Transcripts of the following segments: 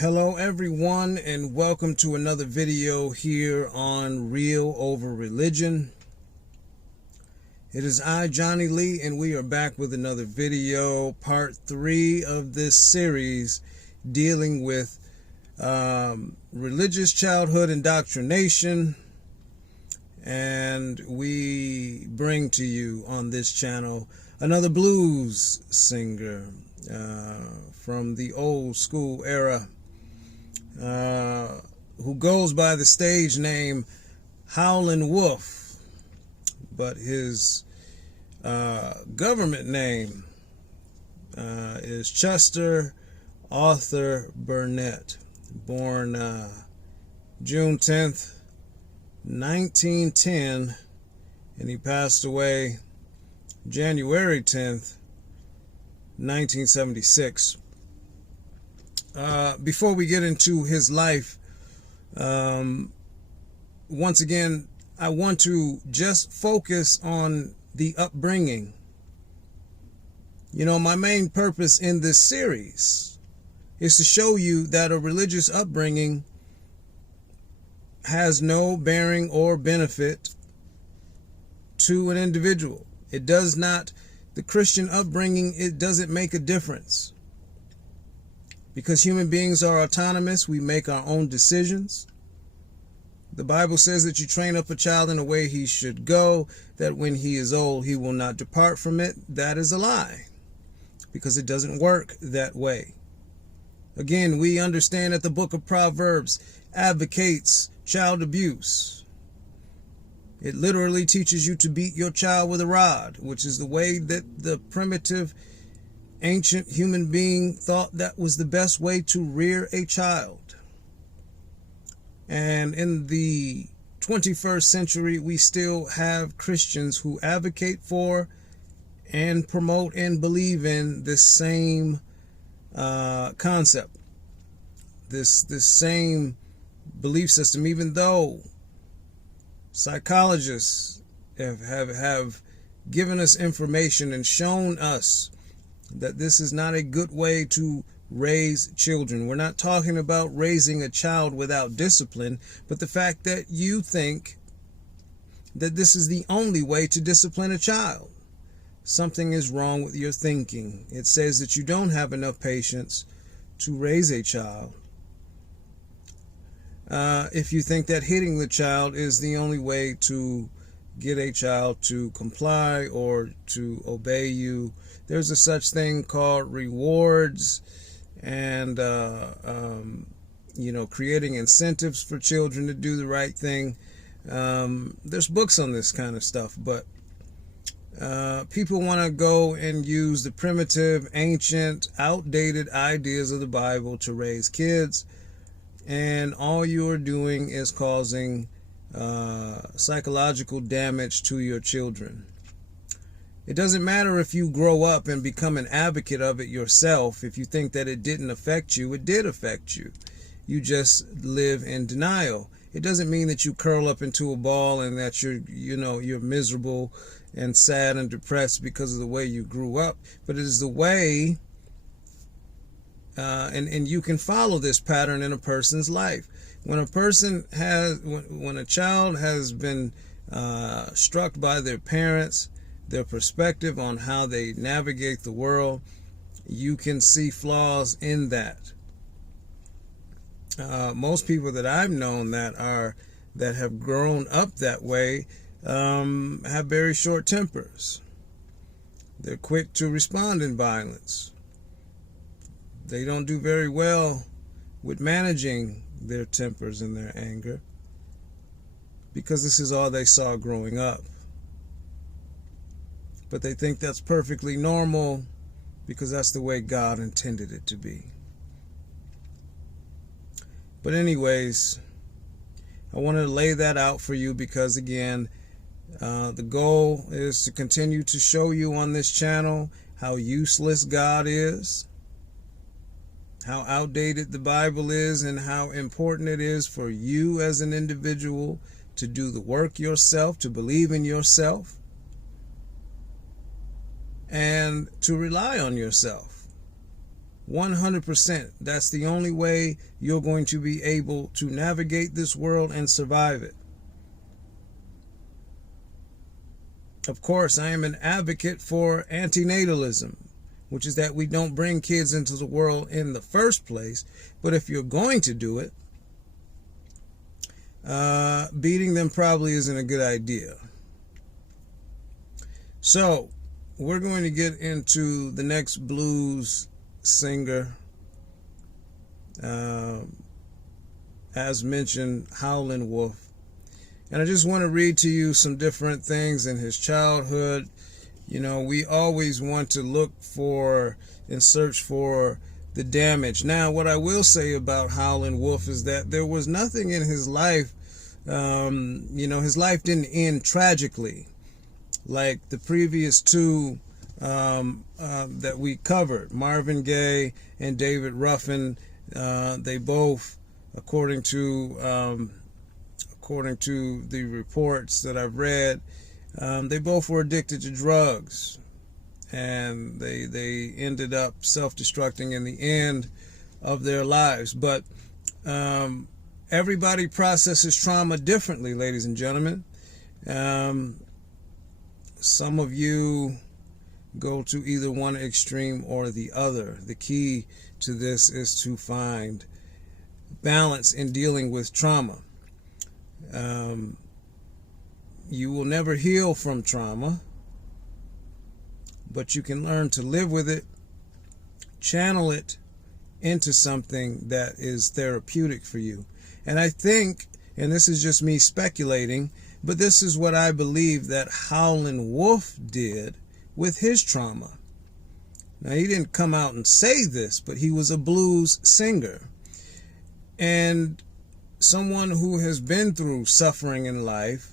Hello everyone, and welcome to another video here on Real Over Religion. It is I, Johnny Lee, and we are back with another video, part 3 of this series dealing with religious childhood indoctrination. And we bring to you on this channel another blues singer from the old school era, who goes by the stage name Howlin Wolf, but his government name is Chester Arthur Burnett, born June 10th, 1910, and he passed away January 10th, 1976. Before we get into his life, once again, I want to just focus on the upbringing. You know, my main purpose in this series is to show you that a religious upbringing has no bearing or benefit to an individual. It does not, the Christian upbringing, it doesn't make a difference. Because human beings are autonomous, we make our own decisions. The Bible says that you train up a child in the way he should go, that when he is old, he will not depart from it. That is a lie, because it doesn't work that way. Again, we understand that the book of Proverbs advocates child abuse. It literally teaches you to beat your child with a rod, which is the way that the primitive ancient human being thought that was the best way to rear a child. And in the 21st century, we still have Christians who advocate for and promote and believe in this same concept, this same belief system, even though psychologists have given us information and shown us that this is not a good way to raise children. We're not talking about raising a child without discipline, but the fact that you think that this is the only way to discipline a child. Something is wrong with your thinking. It says that you don't have enough patience to raise a child. If you think that hitting the child is the only way to get a child to comply or to obey you, there's a such thing called rewards and, creating incentives for children to do the right thing. There's books on this kind of stuff, but people want to go and use the primitive, ancient, outdated ideas of the Bible to raise kids, and all you're doing is causing psychological damage to your children. It doesn't matter if you grow up and become an advocate of it yourself. If you think that it didn't affect you, it did affect you. You just live in denial. It doesn't mean that you curl up into a ball and that you're miserable and sad and depressed because of the way you grew up, but it is the way, and you can follow this pattern in a person's life. When a child has been struck by their parents, their perspective on how they navigate the world, you can see flaws in that. Most people that I've known that have grown up that way have very short tempers. They're quick to respond in violence. They don't do very well with managing their tempers and their anger, because this is all they saw growing up. But they think that's perfectly normal because that's the way God intended it to be. But anyways, I wanted to lay that out for you because, again, the goal is to continue to show you on this channel how useless God is, how outdated the Bible is, and how important it is for you as an individual to do the work yourself, to believe in yourself, and to rely on yourself. 100%. That's the only way you're going to be able to navigate this world and survive it. Of course, I am an advocate for antinatalism, which is that we don't bring kids into the world in the first place. But if you're going to do it, beating them probably isn't a good idea. So we're going to get into the next blues singer. As mentioned, Howlin Wolf. And I just want to read to you some different things in his childhood. You know, we always want to look for and search for the damage. Now, what I will say about Howlin Wolf is that there was nothing in his life, his life didn't end tragically like the previous two that we covered, Marvin Gaye and David Ruffin. They both, according to the reports that I've read, they both were addicted to drugs, and they ended up self-destructing in the end of their lives. But everybody processes trauma differently, ladies and gentlemen. Some of you go to either one extreme or the other. The key to this is to find balance in dealing with trauma. You will never heal from trauma, but you can learn to live with it, channel it into something that is therapeutic for you. And I think, and this is just me speculating, but this is what I believe that Howlin Wolf did with his trauma. Now, he didn't come out and say this, but he was a blues singer. And someone who has been through suffering in life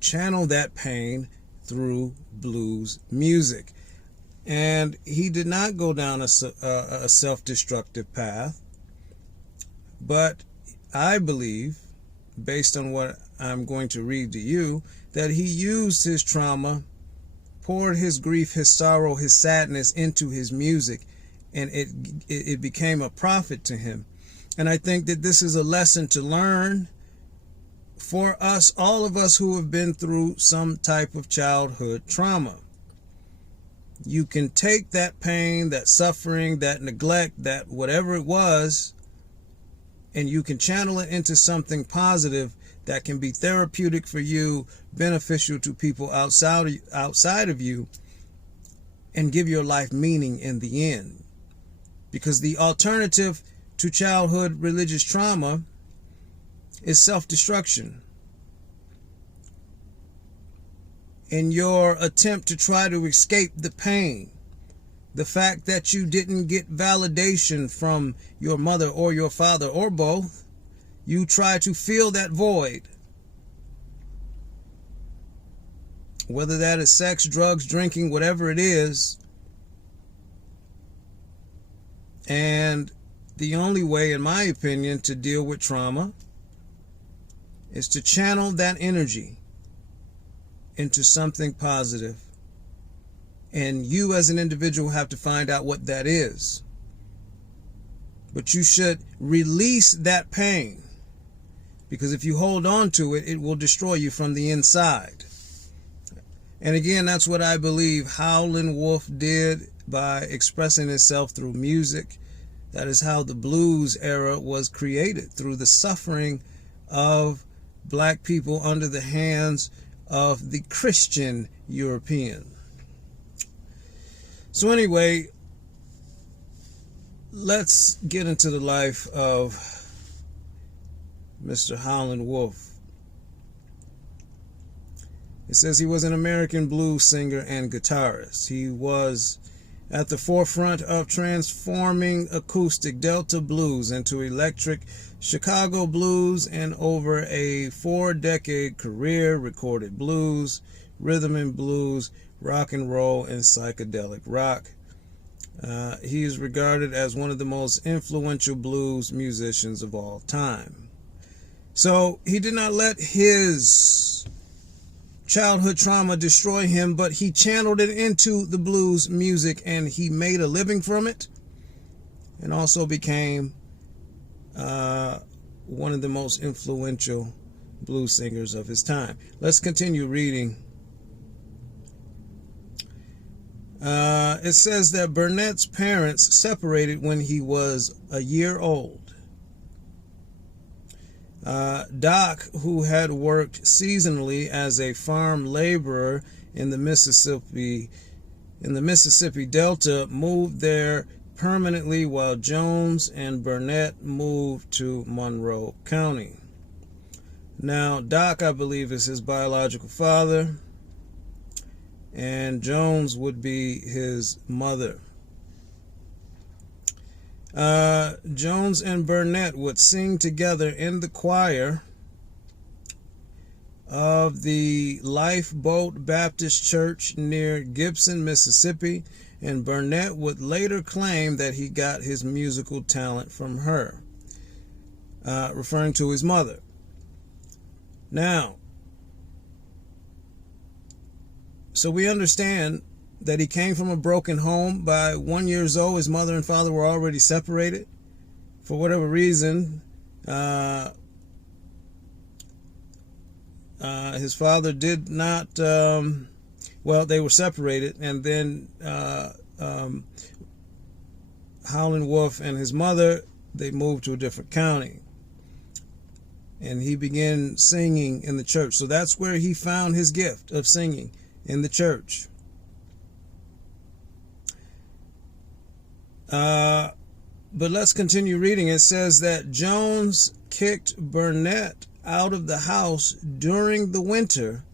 channeled that pain through blues music. And he did not go down a self-destructive path. But I believe, based on what I'm going to read to you, that he used his trauma, poured his grief, his sorrow, his sadness into his music, and it became a profit to him. And I think that this is a lesson to learn for us, all of us who have been through some type of childhood trauma. You can take that pain, that suffering, that neglect, that whatever it was, and you can channel it into something positive that can be therapeutic for you, beneficial to people outside of you, and give your life meaning in the end. Because the alternative to childhood religious trauma is self-destruction. In your attempt to try to escape the pain, the fact that you didn't get validation from your mother or your father or both, you try to fill that void. Whether that is sex, drugs, drinking, whatever it is. And the only way, in my opinion, to deal with trauma is to channel that energy into something positive. And you as an individual have to find out what that is. But you should release that pain, because if you hold on to it, it will destroy you from the inside. And again, that's what I believe Howlin Wolf did by expressing himself through music. That is how the blues era was created, through the suffering of black people under the hands of the Christian European. So anyway, let's get into the life of Mr. Howlin Wolf. It says he was an American blues singer and guitarist. He was at the forefront of transforming acoustic Delta blues into electric Chicago blues, and over a 4-decade career recorded blues, rhythm and blues, rock and roll, and psychedelic rock. He is regarded as one of the most influential blues musicians of all time. So he did not let his childhood trauma destroy him, but he channeled it into the blues music, and he made a living from it. and also became one of the most influential blues singers of his time. Let's continue reading. It says that Burnett's parents separated when he was a year old. Doc, who had worked seasonally as a farm laborer in the Mississippi Delta, moved there permanently, while Jones and Burnett moved to Monroe County. Now, Doc, I believe, is his biological father, and Jones would be his mother. Jones and Burnett would sing together in the choir of the Lifeboat Baptist Church near Gibson, Mississippi, and Burnett would later claim that he got his musical talent from her, referring to his mother. Now, so we understand that he came from a broken home. By 1 year old, his mother and father were already separated. For whatever reason, his father did not, they were separated, and then Howlin Wolf and his mother, they moved to a different county. And he began singing in the church. So that's where he found his gift of singing, in the church. But let's continue reading. It says that Jones kicked Burnett out of the house during the winter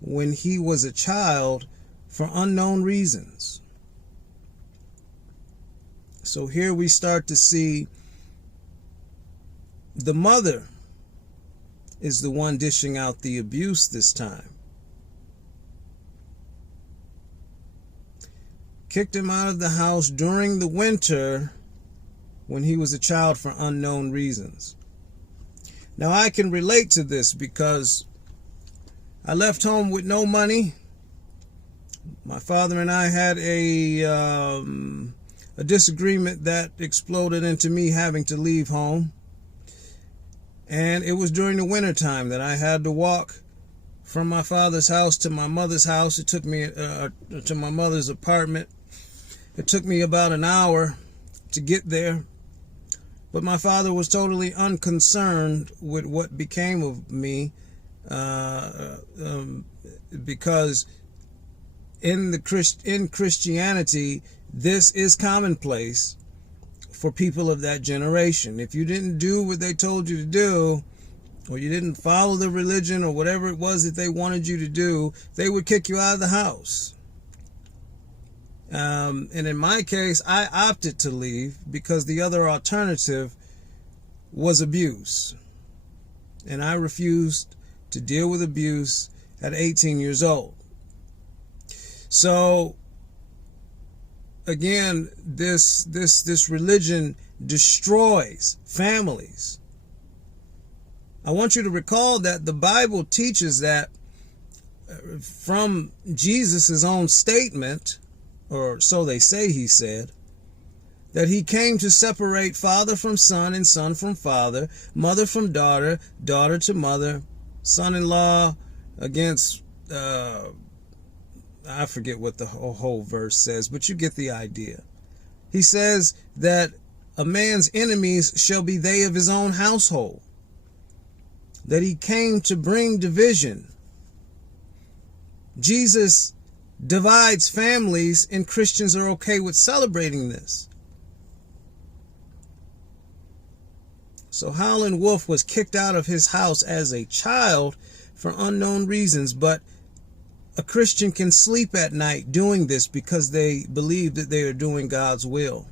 when he was a child for unknown reasons. So here we start to see the mother is the one dishing out the abuse this time. Kicked him out of the house during the winter when he was a child for unknown reasons. Now, I can relate to this because I left home with no money. My father and I had a disagreement that exploded into me having to leave home. And it was during the winter time that I had to walk from my father's house to my mother's house. It took me to my mother's apartment. It took me about an hour to get there. But my father was totally unconcerned with what became of me, because in Christianity, this is commonplace for people of that generation. If you didn't do what they told you to do, or you didn't follow the religion or whatever it was that they wanted you to do, they would kick you out of the house. And in my case, I opted to leave because the other alternative was abuse. And I refused to deal with abuse at 18 years old. So, again, this religion destroys families. I want you to recall that the Bible teaches that from Jesus' own statement, or so they say he said, that he came to separate father from son and son from father, mother from daughter, daughter to mother, son-in-law against, I forget what the whole verse says, but you get the idea. He says that a man's enemies shall be they of his own household, that he came to bring division. Jesus divides families, and Christians are okay with celebrating this. So Howlin Wolf was kicked out of his house as a child for unknown reasons, but a Christian can sleep at night doing this because they believe that they are doing God's will.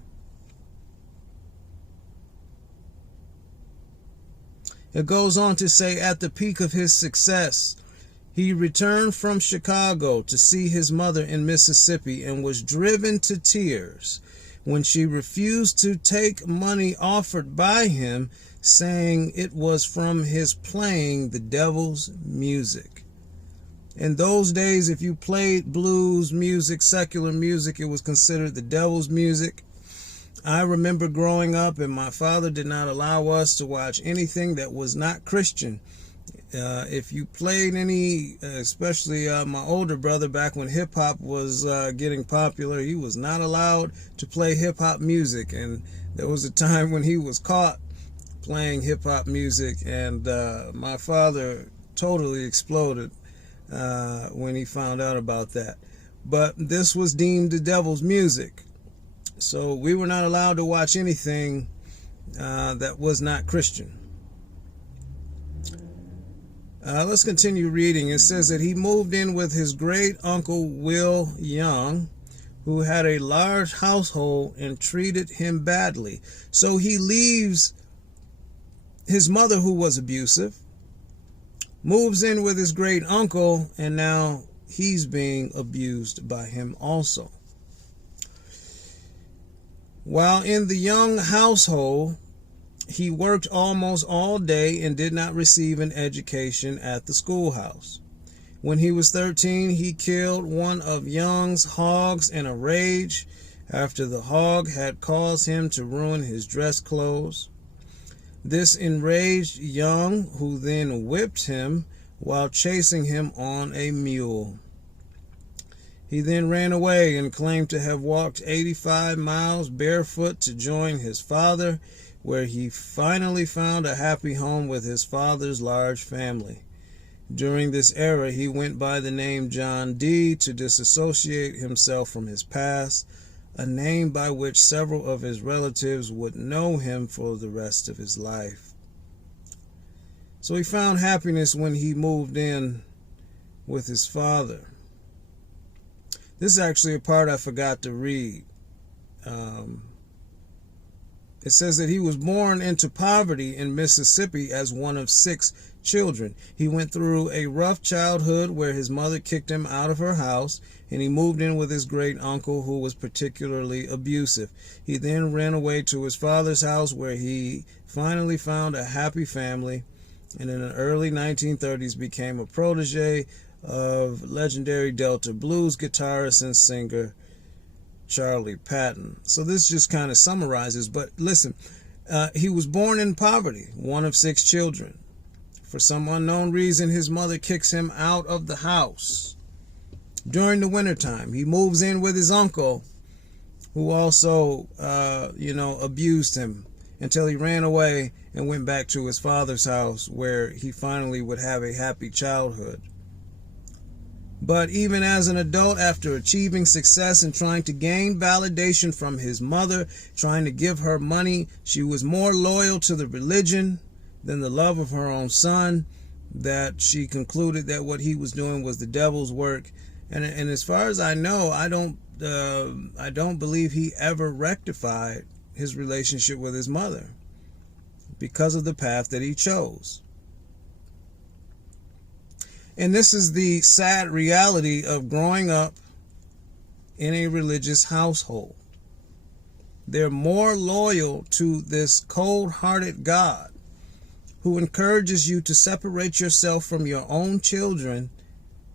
It goes on to say, at the peak of his success, he returned from Chicago to see his mother in Mississippi and was driven to tears when she refused to take money offered by him, saying it was from his playing the devil's music. In those days, if you played blues music, secular music, it was considered the devil's music. I remember growing up and my father did not allow us to watch anything that was not Christian. If you played any, especially my older brother, back when hip-hop was getting popular, he was not allowed to play hip-hop music. And there was a time when he was caught playing hip-hop music, and my father totally exploded when he found out about that. But this was deemed the devil's music. So we were not allowed to watch anything that was not Christian. Let's continue reading. It says that he moved in with his great uncle Will Young, who had a large household and treated him badly. So he leaves his mother, who was abusive, moves in with his great uncle, and now he's being abused by him also. While in the Young household, he worked almost all day and did not receive an education at the schoolhouse. When he was 13, he killed one of Young's hogs in a rage after the hog had caused him to ruin his dress clothes. This enraged Young, who then whipped him while chasing him on a mule. He then ran away and claimed to have walked 85 miles barefoot to join his father, where he finally found a happy home with his father's large family. During this era, he went by the name John D. to disassociate himself from his past, a name by which several of his relatives would know him for the rest of his life. So he found happiness when he moved in with his father. This is actually a part I forgot to read. It says that he was born into poverty in Mississippi as one of 6 children. He went through a rough childhood where his mother kicked him out of her house, and he moved in with his great uncle, who was particularly abusive. He then ran away to his father's house, where he finally found a happy family, and in the early 1930s became a protege of legendary Delta blues guitarist and singer Charlie Patton. So this just kind of summarizes, but listen, he was born in poverty, one of 6 children. For some unknown reason, his mother kicks him out of the house. During the wintertime, he moves in with his uncle, who also, abused him until he ran away and went back to his father's house, where he finally would have a happy childhood. But even as an adult, after achieving success and trying to gain validation from his mother, trying to give her money, she was more loyal to the religion than the love of her own son, that she concluded that what he was doing was the devil's work. And as far as I know, I don't believe he ever rectified his relationship with his mother because of the path that he chose. And this is the sad reality of growing up in a religious household. They're more loyal to this cold-hearted God who encourages you to separate yourself from your own children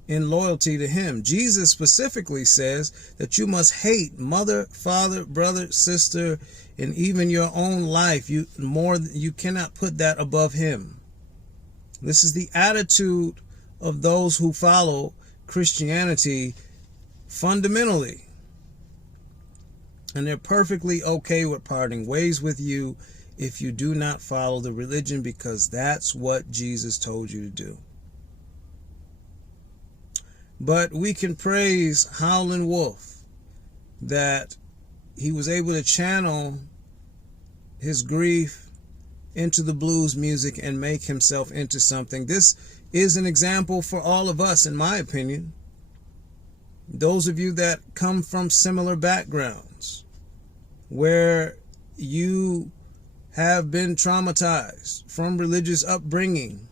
in loyalty to him. Jesus specifically says that you must hate mother, father, brother, sister, and even your own life. You cannot put that above him. This is the attitude of those who follow Christianity fundamentally. And they're perfectly okay with parting ways with you if you do not follow the religion, because that's what Jesus told you to do. But we can praise Howlin Wolf that he was able to channel his grief into the blues music and make himself into something. This is an example for all of us, in my opinion. Those of you that come from similar backgrounds, where you have been traumatized from religious upbringing,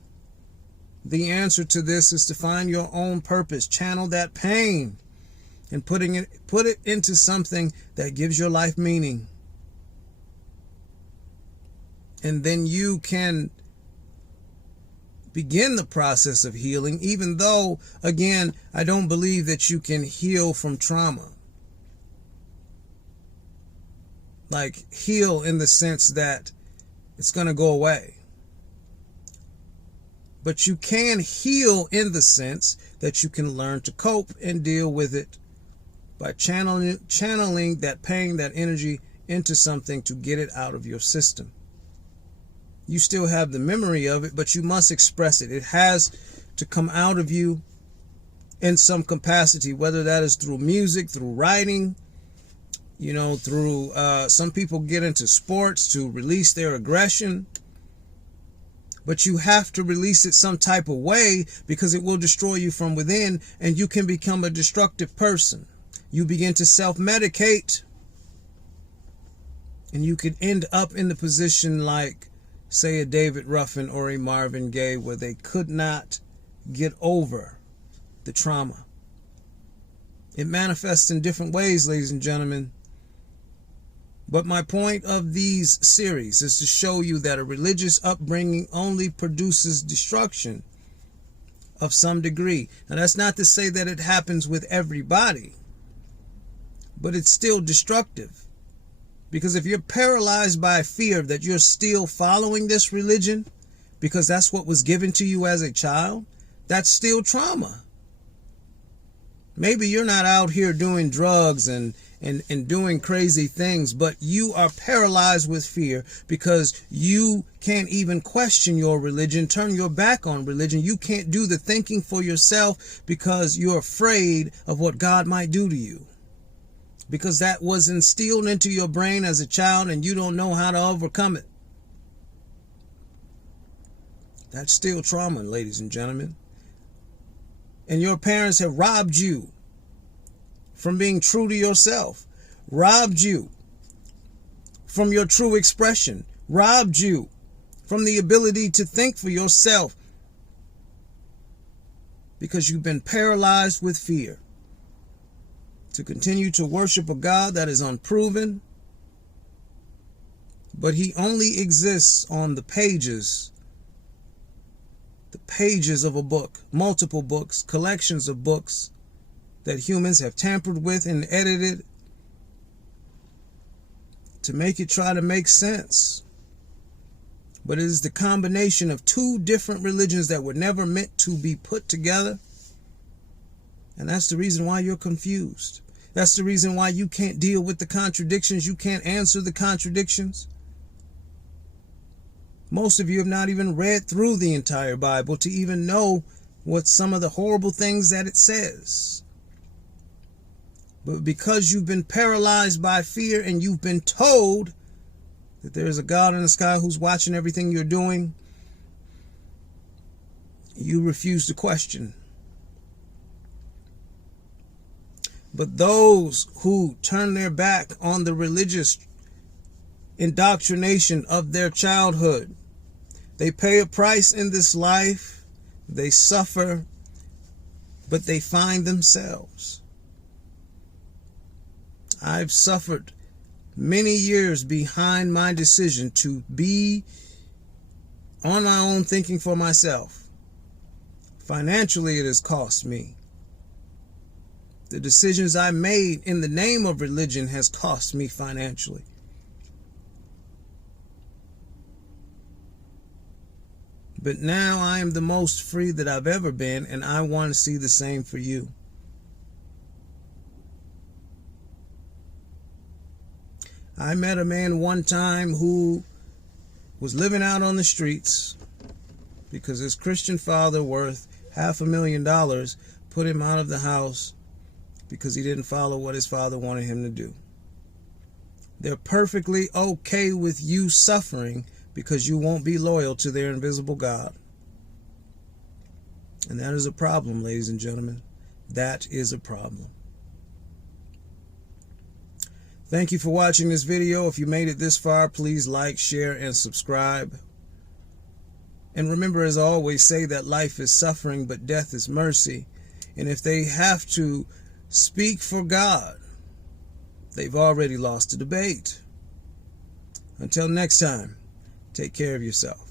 the answer to this is to find your own purpose, channel that pain, and put it into something that gives your life meaning. And then you can begin the process of healing, even though, again, I don't believe that you can heal from trauma. like heal in the sense that it's going to go away. But you can heal in the sense that you can learn to cope and deal with it by channeling that pain, that energy into something to get it out of your system. You still have the memory of it, but you must express it. It has to come out of you in some capacity, whether that is through music, through writing, through some people get into sports to release their aggression. But you have to release it some type of way, because it will destroy you from within, and you can become a destructive person. You begin to self-medicate, and you could end up in the position like, say, a David Ruffin or a Marvin Gaye, where they could not get over the trauma. It manifests in different ways, ladies and gentlemen. But my point of these series is to show you that a religious upbringing only produces destruction of some degree. Now, that's not to say that it happens with everybody, but it's still destructive. Because if you're paralyzed by fear that you're still following this religion because that's what was given to you as a child, that's still trauma. Maybe you're not out here doing drugs and doing crazy things, but you are paralyzed with fear because you can't even question your religion, turn your back on religion. You can't do the thinking for yourself because you're afraid of what God might do to you. Because that was instilled into your brain as a child and you don't know how to overcome it. That's still trauma, ladies and gentlemen. And your parents have robbed you from being true to yourself, robbed you from your true expression, robbed you from the ability to think for yourself, because you've been paralyzed with fear to continue to worship a God that is unproven, but he only exists on the pages of a book, multiple books, collections of books that humans have tampered with and edited to make it try to make sense. But it is the combination of two different religions that were never meant to be put together. And that's the reason why you're confused. That's the reason why you can't deal with the contradictions. You can't answer the contradictions. Most of you have not even read through the entire Bible to even know what some of the horrible things that it says. But because you've been paralyzed by fear and you've been told that there is a God in the sky who's watching everything you're doing, you refuse to question. But those who turn their back on the religious indoctrination of their childhood, they pay a price in this life, they suffer, but they find themselves. I've suffered many years behind my decision to be on my own, thinking for myself. Financially, it has cost me. The decisions I made in the name of religion has cost me financially. But now I am the most free that I've ever been, and I want to see the same for you. I met a man one time who was living out on the streets because his Christian father, worth $500,000, put him out of the house because he didn't follow what his father wanted him to do. They're perfectly okay with you suffering because you won't be loyal to their invisible God. And that is a problem, ladies and gentlemen. That is a problem. Thank you for watching this video. If you made it this far, please like, share, and subscribe. And remember, as I always say, that life is suffering, but death is mercy. And if they have to speak for God, they've already lost the debate. Until next time, take care of yourself.